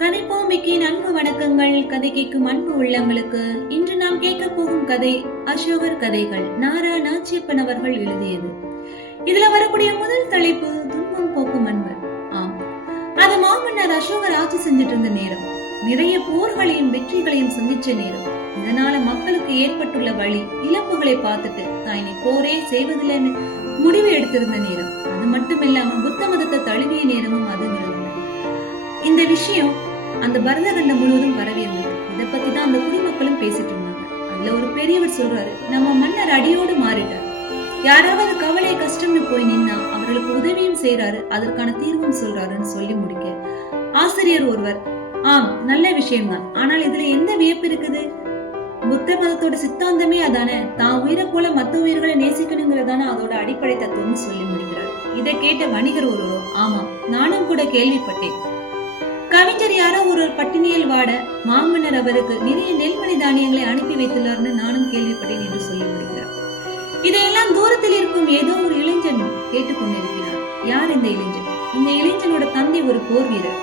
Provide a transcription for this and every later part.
கதைப்போமிக்கின் அன்பு வணக்கங்கள். கதை கேட்கும் அன்பு உள்ளங்களுக்கு இன்று நாம் கேட்க போகும் கதை அசோகர் கதைகள். நாரா நாச்சியப்பன் அவர்கள் எழுதியது. இதுல வரக்கூடிய முதல் தலைப்பு துன்பம் போக்கும் அன்பு ஆம். அது மாமன்னர் அசோகர் ஆட்சி செஞ்சுட்டு இருந்த நேரம். நிறைய போர்களையும் வெற்றிகளையும் சந்திச்ச நேரம். இதனால மக்களுக்கு ஏற்பட்டுள்ள வழி இழப்புகளை பார்த்துட்டு தான் இனி போரே செய்வதில்லைன்னு முடிவு எடுத்திருந்த நேரம். அது மட்டும் இல்லாம புத்த மதத்தை தழுவிய நேரமும் அது இருந்தது இந்த விஷயம் அந்த பரதகண்டம் முழுவதும் பரவி இருந்தது. இதை பத்தி தான் அந்த குடிமக்களும் பேசிட்டு இருந்தாங்க. அதுல ஒரு பெரியவர் சொல்றாரு நம்ம மன்னர் அடியோடு மாறிட்டார். யாராவது கவலை கஷ்டம்னு போய் நின்னா அவர்களுக்கு உதவியும் செய்யறாரு அதற்கான தீர்வும் சொல்றாருன்னு சொல்லி முடிக்க. ஆசிரியர் ஒருவர் ஆம் நல்ல விஷயம்தான். ஆனால் இதுல எந்த வியப்பு இருக்குது? புத்த மதத்தோட சித்தாந்தமே அதானே? தான் உயிரை போல மத்த உயிர்களை நேசிக்கணுங்கிறதான அதோட அடிப்படை தத்துவம்னு சொல்லி முடிக்கிறார். இதை கேட்ட வணிகர் ஒருவரோ ஆமா நானும் கூட கேள்விப்பட்டேன். கவிஞர் யாரோ ஒரு பட்டினியில் வாட மாமன்னர் அவருக்கு நிறைய நெல்மணி தானியங்களை அனுப்பி வைத்துள்ளார்னு நானும் கேள்விப்பட்டேன் என்று சொல்லி முடிகிறார் இதையெல்லாம் தூரத்தில் இருக்கும் ஏதோ ஒரு இளைஞன் கேட்டுக்கொண்டிருக்கிறார். யார் இந்த இளைஞன்? இந்த இளைஞனோட தந்தை ஒரு போர் வீரர்.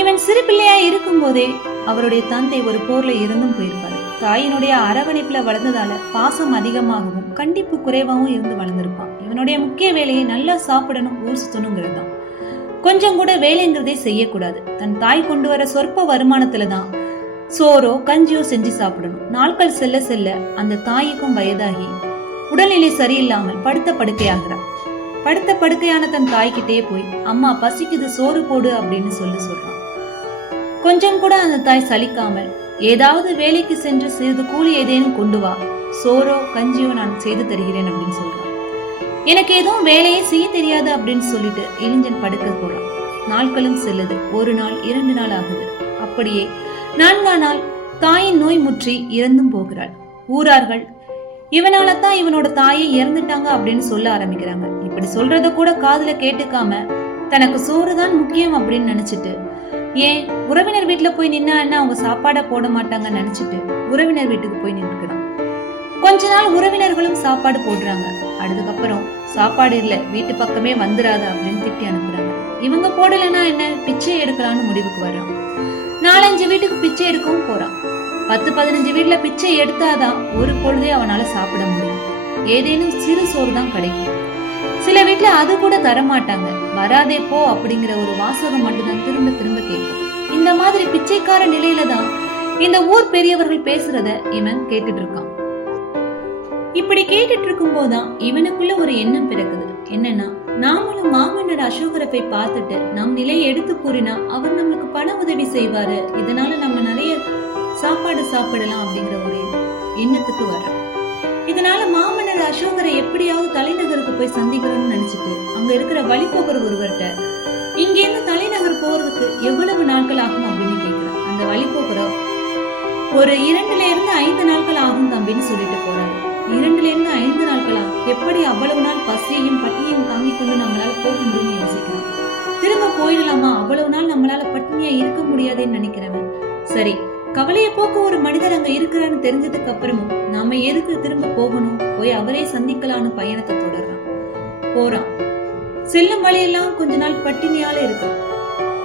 இவன் சிறு பிள்ளையா இருக்கும் போதே அவருடைய தந்தை ஒரு போர்ல இறந்தும் போயிருப்பார். தாயினுடைய அரவணைப்புல வளர்ந்ததால பாசம் அதிகமாகவும் கண்டிப்பு குறைவாகவும் இருந்து வளர்ந்திருப்பான். இவனுடைய முக்கிய வேலையை நல்லா சாப்பிடணும் ஊர் சுத்தணுங்கிறது தான். கொஞ்சம் கூட வேலைங்கிறதே செய்யக்கூடாது. தன் தாய் கொண்டு வர சொற்ப வருமானத்துல தான் சோறோ கஞ்சியோ செஞ்சு சாப்பிடணும். நாட்கள் செல்ல செல்ல அந்த தாய்க்கும் வயதாகி உடல்நிலை சரியில்லாமல் படுத்த படுக்கையாகிறார் படுத்த படுக்கையான தன் தாய்கிட்டே போய் அம்மா பசிக்குது சோறு போடு அப்படின்னு சொல்லி சொல்றான். கொஞ்சம் கூட அந்த தாய் சலிக்காமல் ஏதாவது வேலைக்கு சென்று சிறிது கூலி ஏதேனும் கொண்டு வா. சோறோ கஞ்சியோ நான் செய்து தருகிறேன் அப்படின்னு சொல்றான். எனக்கு எதுவும் வேலையே செய்ய தெரியாது அப்படின்னு சொல்லிட்டு இளைஞன் படுக்க போறான். நாட்களும் செல்லுது. ஒரு நாள் இரண்டு நாள் ஆகுது. அப்படியே நான்காம் நாள் தாயின் நோய் முற்றி இறந்தும் போகிறாள். ஊரார்கள் இவனால தான் இவனோட தாயை இறந்துட்டாங்க அப்படின்னு சொல்ல ஆரம்பிக்கிறாங்க. இப்படி சொல்றத கூட காதுல கேட்டுக்காம தனக்கு சோறு தான் முக்கியம் அப்படின்னு நினைச்சிட்டு ஏன் உறவினர் வீட்டுல போய் நின்னா என்ன அவங்க சாப்பாடை போட மாட்டாங்கன்னு நினைச்சிட்டு உறவினர் வீட்டுக்கு போய் நின்றுக்கிறான் கொஞ்ச நாள் உறவினர்களும் சாப்பாடு போடுறாங்க. அதுக்கப்புறம் சாப்பாடு இல்லை வீட்டு பக்கமே வந்துடாத அப்படின்னு திட்டி அனுப்புறாங்க. இவங்க போடலைன்னா என்ன? பிச்சை எடுக்கலாம்னு முடிவுக்கு வர்றான். நாலஞ்சு வீட்டுக்கு பிச்சை எடுக்கவும் போறான். பத்து பதினஞ்சு வீட்டுல பிச்சை எடுத்தாதான் ஒரு பொழுதே அவனால சாப்பிட முடியும். ஏதேனும் சிறு சோறு தான் கிடைக்கும். சில வீட்டுல அது கூட தரமாட்டாங்க. வராதே போ அப்படிங்கிற ஒரு வாசகம் மட்டும்தான் திரும்ப திரும்ப கேட்கும். இந்த மாதிரி பிச்சைக்கார நிலையில தான் இந்த ஊர் பெரியவர்கள் பேசுறத இவன் கேட்டுட்டு இருக்கான். இப்படி கேட்டுட்டு இருக்கும் போதுதான் இவனுக்குள்ள ஒரு எண்ணம் பிறக்குது. என்னன்னா நாமளும் மாமன்னர் அசோகரை போய் பார்த்துட்டு நம் நிலையை எடுத்து கூறினா அவர் நம்மளுக்கு பண உதவி செய்வாரு. இதனால நம்ம நிறைய சாப்பாடு சாப்பிடலாம் அப்படிங்கிற ஒரு எண்ணத்துக்கு வர இதனால மாமன்னர் அசோகரை எப்படியாவது தலைநகருக்கு போய் சந்திக்கணும்னு நினைச்சிட்டு அங்க இருக்கிற வழிபோக்கர் ஒருவர்கிட்ட இங்கேருந்து தலைநகர் போறதுக்கு எவ்வளவு நாட்கள் ஆகும்? அப்படின்னு கேட்கிறான் அந்த வழிபோக்கரோ ஒரு இரண்டுல இருந்து ஐந்து நாட்கள் ஆகும் தம்பின்னு சொல்லிட்டு போறாரு. இரண்டுலேருந்து ஐந்து நாட்களா? எப்படி அவ்வளவு நாள் பசியையும் பட்டினியும் தாங்கிக் கொண்டு நம்மளால போக முடியும்னு யோசிக்கிறான். திரும்ப போயிடலாமா? அவ்வளவு நாள் நம்மளால பட்டினியா இருக்க முடியாதுன்னு நினைக்கிறவன். சரி கவலையை போக்க ஒரு மனிதர் அங்க இருக்கிறான்னு தெரிஞ்சதுக்கு அப்புறமும் நாம எதுக்கு திரும்ப போகணும்? போய் அவரே சந்திக்கலான்னு பயணத்தை தொடர்றான். போறான். செல்லும் வழியெல்லாம் கொஞ்ச நாள் பட்டினியால இருக்கான்.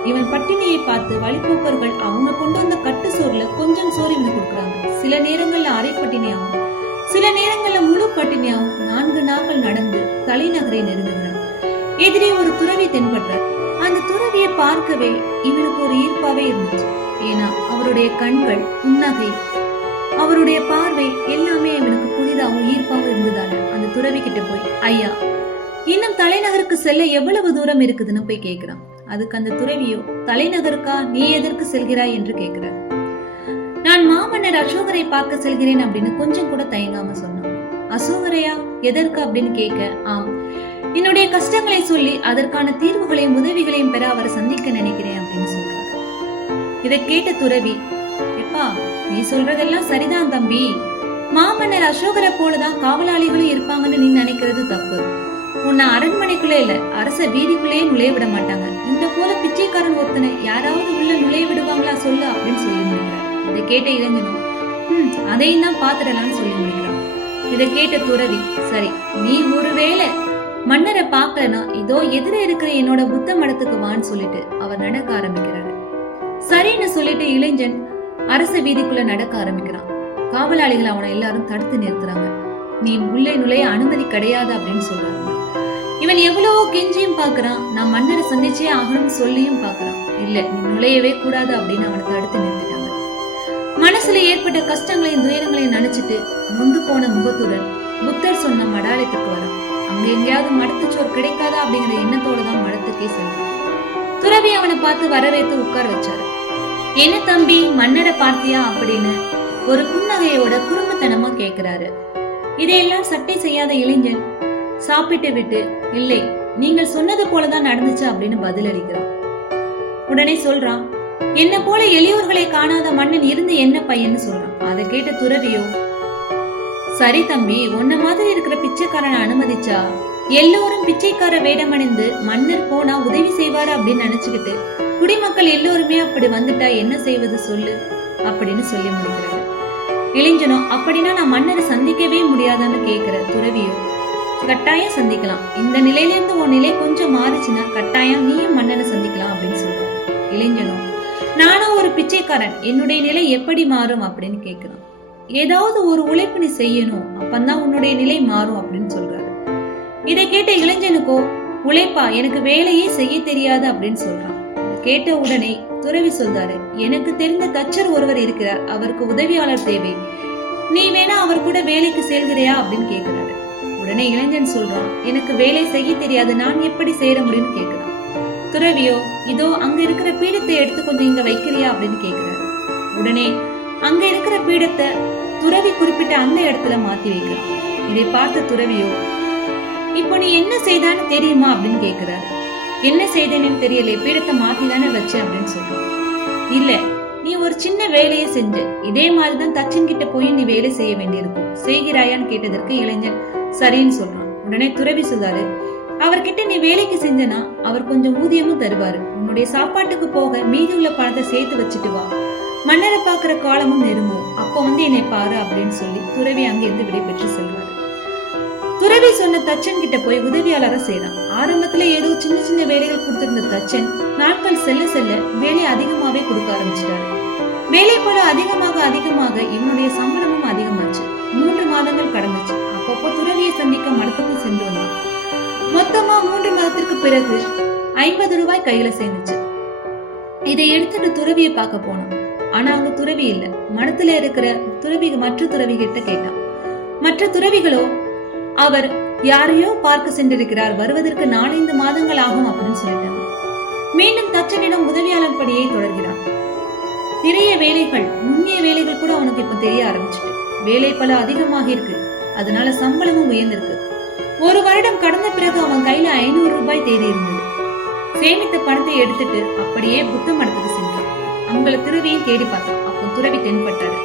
இவன் பட்டினியை பார்த்து வழிபோக்கர்கள் அவங்க கொண்டு வந்த கட்டு சோறுல கொஞ்சம் சோறு இவனுக்கு கொடுக்குறாங்க. சில நேரங்கள்ல அரை பட்டினியாவும் சில நேரங்களில் முழு பட்டினியாவும் நான்கு நாட்கள் நடந்து தலைநகரை நெருங்குகிறான். எதிரே ஒரு துறவி தென்பட்டார் அந்த துறவியை பார்க்கவே இவனுக்கு ஒரு ஈர்ப்பாவே இருந்துச்சு. ஏன்னா அவருடைய கண்கள் புன்னகை அவருடைய பார்வை எல்லாமே இவனுக்கு புதிதாகவும் ஈர்ப்பாகவும் இருந்ததால அந்த துறவி கிட்ட போய் ஐயா இன்னும் தலைநகருக்கு செல்ல எவ்வளவு தூரம் இருக்குதுன்னு போய் கேட்கிறான் அதுக்கு அந்த துறவியோ தலைநகருக்கா நீ எதற்கு செல்கிறாய்? என்று கேட்கிறார் நான் மாமன்னர் அசோகரை பார்க்க செல்கிறேன் அப்படின்னு கொஞ்சம் கூட தயங்காம சொன்னான். அசோகரையா? எதற்கு அப்படின்னு கேட்க ஆம். என்னுடைய கஷ்டங்களை சொல்லி அதற்கான தீர்வுகளையும் உதவிகளையும் பெற அவரை சந்திக்க நினைக்கிறேன் அப்படின்னு சொல்றாரு. இதை கேட்ட துறவி எப்பா நீ சொல்றதெல்லாம் சரிதான் தம்பி. மாமன்னர் அசோகரை போலதான் காவலாளிகளும் இருப்பாங்கன்னு நீ நினைக்கிறது தப்பு. உன்னை அரண்மனைக்குள்ளே இல்ல அரச வீதிக்குள்ளேயே நுழைய விட மாட்டாங்க. இந்த போல பிச்சைக்காரன் ஒருத்தனை யாராவது உள்ள நுழைய விடுவாங்களா சொல்லு அப்படின்னு சொல்லி முடிக்கிறார். இதை கேட்ட இளைஞனும் ம் அதையும் தான் பாத்துடலாம்னு சொல்லி முடிக்கிறான். இதை கேட்ட துறவி சரி நீ ஒருவேளை மன்னரை பார்க்கலனா இதோ எதிர இருக்கிற என்னோட புத்த மடத்துக்கு வான்னு சொல்லிட்டு அவர் நடக்க ஆரம்பிக்கிறாரு. சரின்னு சொல்லிட்டு இளைஞன் அரச வீதிக்குள்ள நடக்க ஆரம்பிக்கிறான். காவலாளிகள் அவனை எல்லாரும் தடுத்து நிறுத்துறாங்க. நீ உள்ளே நுழைய அனுமதி கிடையாது அப்படின்னு சொல்றாங்க இவன் எவ்வளவோ கெஞ்சியும் பாக்குறான். நான் மன்னரை சந்திச்சே ஆகணும்னு சொல்லியும் பாக்குறான். இல்ல நீ நுழையவே கூடாது அப்படின்னு அவனை தடுத்து நிறுத்திட்டாங்க மனசுல ஏற்பட்ட கஷ்டங்களையும் துயரங்களையும் நினைச்சிட்டு நொந்து போன முகத்துடன் புத்தர் சொன்ன மடாலயத்துக்கு வரான். அங்க எங்கேயாவது மடத்துச்சோர் கிடைக்காதா அப்படிங்கிற எண்ணத்தோட தான் மடத்துக்கே செல்றான் துறவி அவனை பார்த்து வரவேற்று உட்கார வச்சாரு. என்ன தம்பி மன்னரை பார்த்தியா அப்படின்னு ஒரு புன்னகையோட குறும்புத்தனமா கேக்குறாரு. இதையெல்லாம் சட்டை செய்யாத இளைஞன் சாப்பிட்டு விட்டு இல்லை நீங்கள் சொன்னது போலதான் நடந்துச்சு அப்படின்னு பதிலளிக்கிறான். உடனே சொல்றான் என்ன போல எளியோர்களை காணாத மன்னன் இருந்து என்ன பையன்னு சொல்றான். அதை கேட்ட துறவியோ சரி தம்பி உன்ன மாதிரி இருக்கிற பிச்சைக்காரனை அனுமதிச்சா எல்லோரும் பிச்சைக்கார வேடமணிந்து மன்னர் போனா உதவி செய்வாரு அப்படின்னு நினைச்சுக்கிட்டு குடிமக்கள் எல்லோருமே அப்படி வந்துட்டா என்ன செய்வது சொல்லு அப்படின்னு சொல்லி முடிக்கிறாரு. இளைஞனோ அப்படின்னா நான் மன்னரை சந்திக்கவே முடியாதான்னு கேக்குற துறவியோ கட்டாயம் சந்திக்கலாம். இந்த நிலையிலேருந்து உன் நிலை கொஞ்சம் மாறுச்சுன்னா கட்டாயம் நீயும் மன்னனை சந்திக்கலாம் அப்படின்னு சொல்றான். இளைஞனும் நானும் ஒரு பிச்சைக்காரன். என்னுடைய நிலை எப்படி மாறும் அப்படின்னு கேட்கிறான் ஏதாவது ஒரு உழைப்பு நீ செய்யணும் அப்பந்தான் உன்னுடைய நிலை மாறும் அப்படின்னு சொல்றாரு. இதை கேட்ட இளைஞனுக்கோ உழைப்பா எனக்கு வேலையே செய்ய தெரியாது அப்படின்னு சொல்றான். கேட்ட உடனே துறவி சொல்றாரு எனக்கு தெரிந்த தச்சர் ஒருவர் இருக்கிறார் அவருக்கு உதவியாளர் தேவை. நீ வேணா அவர் கூட வேலைக்கு செல்கிறியா அப்படின்னு கேக்குறாரு. உடனே இளைஞன் சொல்றான் எனக்கு வேலை செய்ய தெரியாது நான் எப்படி சேர முடியும்னு கேக்குறான். துறவியோ இதோ அங்க இருக்கிற பீடத்தை எடுத்து கொஞ்சம் இங்க வைக்கிறியா அப்படின்னு கேக்குறாரு. உடனே அங்க இருக்கிற பீடத்தை துறவி குறிப்பிட்ட அந்த இடத்துல மாத்தி வைக்கிறான். இதை பார்த்த துறவியோ இப்போ நீ என்ன செய்தான்னு தெரியுமா? அப்படின்னு கேக்குறாரு. என்ன செய்தேன்னு தெரியல பீடத்தை மாத்தி தானே வச்ச அப்படின்னு சொல்றான். இல்ல நீ ஒரு சின்ன வேலையை செஞ்ச இதே மாதிரிதான் தச்சன் கிட்ட போய் நீ வேலை செய்ய வேண்டியிருக்கும். செய்கிறாயான்னு கேட்டதற்கு இளைஞன் சரின்னு சொல்றான். உடனே துறவி சுதாரு அவர்கிட்ட நீ வேலைக்கு செஞ்சனா அவர் கொஞ்சம் ஊதியமும் தருவாரு. உன்னுடைய சாப்பாட்டுக்கு போக மீதி உள்ள பணத்தை சேர்த்து வச்சுட்டு வா. மன்னரை பாக்குற காலமும் நெருங்கும். அப்போ வந்து என்னை பாரு அப்படின்னு சொல்லி துறவி அங்கிருந்து விடைபெற்று செல்வாரு துறவி சொன்ன தச்சன் கிட்ட போய் உதவியாளர செய்றான் ஆரம்பத்துல ஏதோ சின்ன சின்ன வேலைகள் கொடுத்திருந்த தச்சன் நாட்கள் செல்ல செல்ல வேலை அதிகமாவே கொடுக்க ஆரம்பிச்சிட்டாரு. வேலை பல அதிகமாக அதிகமாக இவனுடைய சம்பளமும் அதிகமாச்சு. மூன்று மாதங்கள் கடந்துச்சு. அப்பப்போ துறவியை சந்திக்க மடத்துக்கு சென்று வந்தான். மொத்தமா மூன்று மாதத்திற்கு பிறகு ஐம்பது ரூபாய் கையில சேர்ந்துச்சு. இதை எடுத்துட்டு துறவியை பார்க்க போனோம். ஆனா அங்க துறவி இல்ல. மனத்துல இருக்கிற துறவி மற்ற துறவி கிட்ட கேட்டான். மற்ற துறவிகளோ அவர் யாரையோ பார்க்க சென்றிருக்கிறார். வருவதற்கு நாலந்து மாதங்கள் ஆகும் அப்படின்னு சொல்லிட்டாங்க. மீண்டும் தச்சனிடம் உதவியாளர் படியை தொடர்கிறான் நிறைய வேலைகள் நுண்ணிய வேலைகள் கூட அவனுக்கு இப்ப தெரிய ஆரம்பிச்சிட்டு. வேலை பல அதிகமாக இருக்கு அதனால சம்பளமும் உயர்ந்திருக்கு. ஒரு வருடம் கடந்த பிறகு அவன் கையில ஐநூறு ரூபாய் தேதி இருந்தது சேமித்த பணத்தை எடுத்துட்டு அப்படியே புத்த மடத்துக்கு சென்றான். அவங்கள துறவியும் தேடி பார்த்தான். அப்போ துறவி தென்பட்டாரு.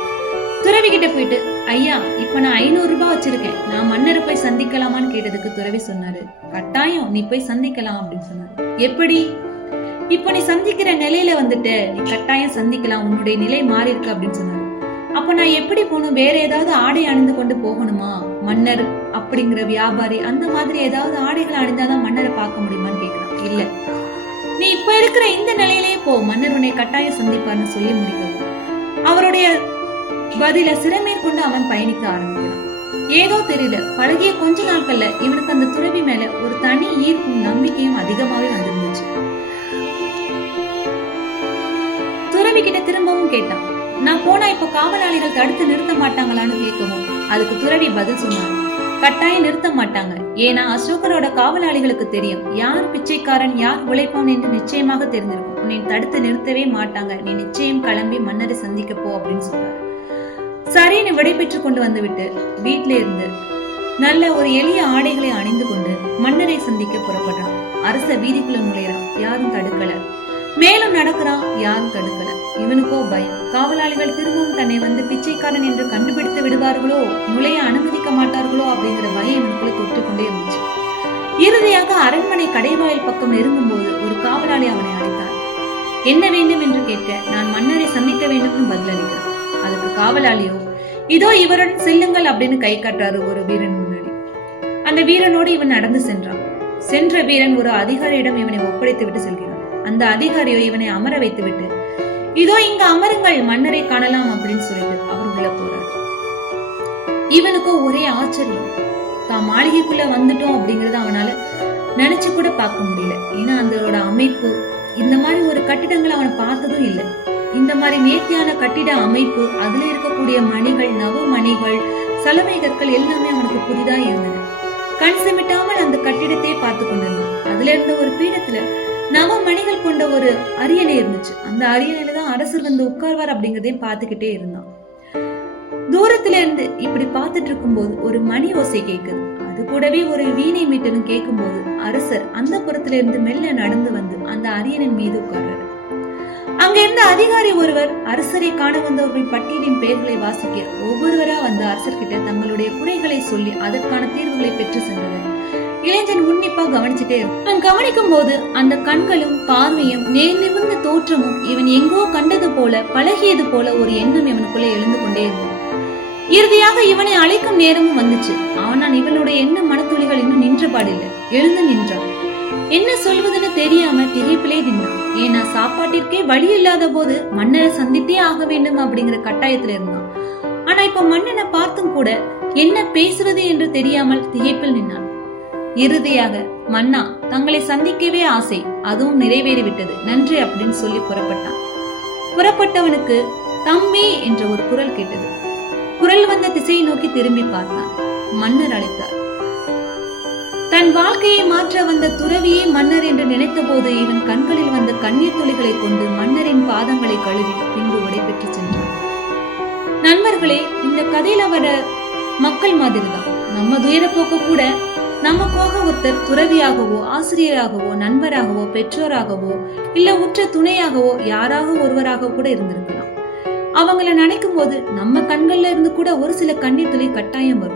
துறவி கிட்ட போயிட்டு ஐயா இப்ப நான் ஐநூறு ரூபாய் வச்சிருக்கேன். நான் மன்னரை போய் சந்திக்கலாமான்னு கேட்டதுக்கு துறவி சொன்னாரு. கட்டாயம் நீ போய் சந்திக்கலாம் அப்படின்னு சொன்னாரு. எப்படி? இப்ப நீ சந்திக்கிற நிலையில வந்துட்டு நீ கட்டாயம் சந்திக்கலாம். உன்னுடைய நிலை மாறி இருக்கு அப்படின்னு சொன்னாரு. அப்ப நான் எப்படி போகணும்? வேற ஏதாவது ஆடை அணிந்து கொண்டு போகணுமா? மன்னர் அப்படிங்கிற வியாபாரி அந்த மாதிரி ஏதாவது ஆடைகள் அணிந்தாதான் மன்னரை பார்க்க முடியுமான்னு கேக்குறான். இல்ல. நீ இப்ப இருக்கிற இந்த நிலையிலேயே போ. மன்னர் உன்னை கட்டாயம் சந்திப்பார்னு சொல்லி முடிக்கவும். அவருடைய பதில சிறமேற்கொண்டு அவன் பயணிக்க ஆரம்பிக்கிறான். ஏதோ தெரியல. பழகிய கொஞ்ச நாட்கள்ல இவனுக்கு அந்த துறவி மேல ஒரு தனி ஈர்ப்பும் நம்பிக்கையும் அதிகமாவே வந்திருந்துச்சு. துறவி கிட்ட திரும்பவும் கேட்டான். நான் போனா இப்ப காவலாளிகள் தடுத்து நிறுத்த மாட்டாங்களான்னு கேட்கவும் அதுக்கு துறவி பதில் சொன்னான் கட்டாயம் நிறுத்த மாட்டாங்க. ஏன்னா அசோகரோட காவலாளிகளுக்கு தெரியும். யார் பிச்சைக்காரன் யார் உழைப்பான் என்று நிச்சயமாக தெரிஞ்சிருக்கும் உன்னை தடுத்து நிறுத்தவே மாட்டாங்க. நீ நிச்சயம் கிளம்பி மன்னரை சந்திக்க போ அப்படின்னு சொல்றாரு சரின்னு விடைபெற்று கொண்டு வந்துவிட்டு வீட்டில இருந்து நல்ல ஒரு எளிய ஆடைகளை அணிந்து கொண்டு மன்னரை சந்திக்க புறப்படுறான் அரச வீதிக்குள்ள நுழையறான். யாரும் தடுக்க மேலும் நடக்கிறான். யாரும் தடுக்கல. இவனுக்கோ பயம். காவலாளிகள் திரும்பவும் தன்னை வந்து பிச்சைக்காரன் என்று கண்டுபிடித்து விடுவார்களோ நுழைய அனுமதிக்க மாட்டார்களோ அப்படிங்கிற பயம் இவனுக்குள்ள தொட்டு கொண்டே இருந்துச்சு. இறுதியாக அரண்மனை கடைவாயில் பக்கம் நெருங்கும் போது ஒரு காவலாளி அவனை அழைத்தார் என்ன வேண்டும் என்று கேட்க நான் மன்னரை சந்திக்க வேண்டும் பதிலளிக்கிறான். அதுக்கு காவலாளியோ இதோ இவருடன் செல்லுங்கள் அப்படின்னு கை காட்டுறாரு ஒரு வீரன் முன்னாடி. அந்த வீரனோடு இவன் நடந்து சென்றான். சென்ற வீரன் ஒரு அதிகாரியிடம் இவனை ஒப்படைத்து விட்டு செல்கிறான். அந்த அதிகாரியோ இவனை அமர வைத்து விட்டு இதோ இங்க அமருங்கள் மன்னரை காணலாம் அப்படின்னு சொல்லிட்டு அவர் உள்ள போறாரு. இவனுக்கோ ஒரே ஆச்சரியம். தான் மாளிகைக்குள்ள வந்துட்டோம் அப்படிங்கறத அவனால நினைச்சு கூட பார்க்க முடியல. ஏன்னா அதோட அமைப்பு இந்த மாதிரி ஒரு கட்டிடங்களை அவன் பார்த்ததும் இல்லை. இந்த மாதிரி நேர்த்தியான கட்டிட அமைப்பு அதுல இருக்கக்கூடிய மணிகள் நவ மணிகள் சலவை கற்கள் எல்லாமே அவனுக்கு புதிதா இருந்தது கண் சிமிட்டாமல் அந்த கட்டிடத்தை பார்த்து கொண்டிருந்தான். அதுல இருந்த ஒரு பீடத்துல நவ மணிகள் கொண்ட ஒரு அரியணை இருந்துச்சு. அந்த அரியணையில தான் அரசர் வந்து உட்கார்வார் அப்படிங்கறதையும் பார்த்துக்கிட்டே இருந்தான். தூரத்துல இருந்து இப்படி பார்த்துட்டு இருக்கும்போது ஒரு மணி ஓசை கேக்குது. அது கூடவே ஒரு வீணை மீட்டனும் கேட்கும்போது அரசர் அந்த புறத்துல இருந்து மெல்ல நடந்து வந்து அந்த அரியணின் மீது உட்கார்றாரு. அங்க இருந்த அதிகாரி ஒருவர் அரசரை காண வந்தவர்கள் பட்டியலின் பெயர்களை வாசிக்க ஒவ்வொருவரா வந்து அரசர்கிட்ட தங்களுடைய குறைகளை சொல்லி அதற்கான தீர்வுகளை பெற்று சென்றனர். இளைஞன் உன்னிப்பா கவனிச்சுட்டே இருந்தான். அவன் கவனிக்கும் போது அந்த கண்களும் பார்வையும் நேர் நிமிர்ந்த தோற்றமும் இவன் எங்கோ கண்டது போல பழகியது போல ஒரு எண்ணம் இவனுக்குள்ளே எழுந்து கொண்டே இருந்தது. இறுதியாக இவனை அழைக்கும் நேரமும் வந்துச்சு. ஆனால் இவனுடைய எண்ண மனத்துளிகள் இன்னும் நின்றபாடில்லை எழுந்து நின்றான். என்ன சொல்வதுன்னு தெரியாம திகைப்பிலே நின்றான். ஏன்னா சாப்பாட்டிற்கே வழி இல்லாத போது மன்னரை சந்தித்தே ஆக வேண்டும் அப்படிங்கிற கட்டாயத்துல இருந்தான். ஆனா இப்ப மன்னனை பார்த்தும் கூட என்ன பேசுவது என்று தெரியாமல் திகைப்பில் நின்னான் இறுதியாக மன்னா தங்களை சந்திக்கவே ஆசை அதுவும் நிறைவேறிவிட்டது. நன்றி அப்படின்னு சொல்லி புறப்பட்டான். புறப்பட்டவனுக்கு தம்பி என்ற ஒரு குரல் கேட்டது. குரல் வந்த திசையை நோக்கி திரும்பி பார்த்தான். மன்னர் அழைத்தார். தன் வாழ்க்கையை மாற்ற வந்த துறவியே மன்னர் என்று நினைத்த போது இவன் கண்களில் வந்த கண்ணீர் துளிகளை கொண்டு மன்னரின் பாதங்களை கழுவி பின்பு விடைபெற்று சென்றான். நண்பர்களே இந்த கதையில வர மக்கள் மாதிரிதான். நம்ம துயரப்போக்கு கூட நமக்காக ஒருத்தர் துறவியாகவோ ஆசிரியராகவோ நண்பராகவோ பெற்றோராகவோ இல்ல உற்ற துணையாகவோ யாராக ஒருவராக கூட இருந்திருக்கலாம். அவங்கள நினைக்கும் போது நம்ம கண்கள்ல இருந்து கூட ஒரு சில கண்ணீர் துளி கட்டாயம் வரும்.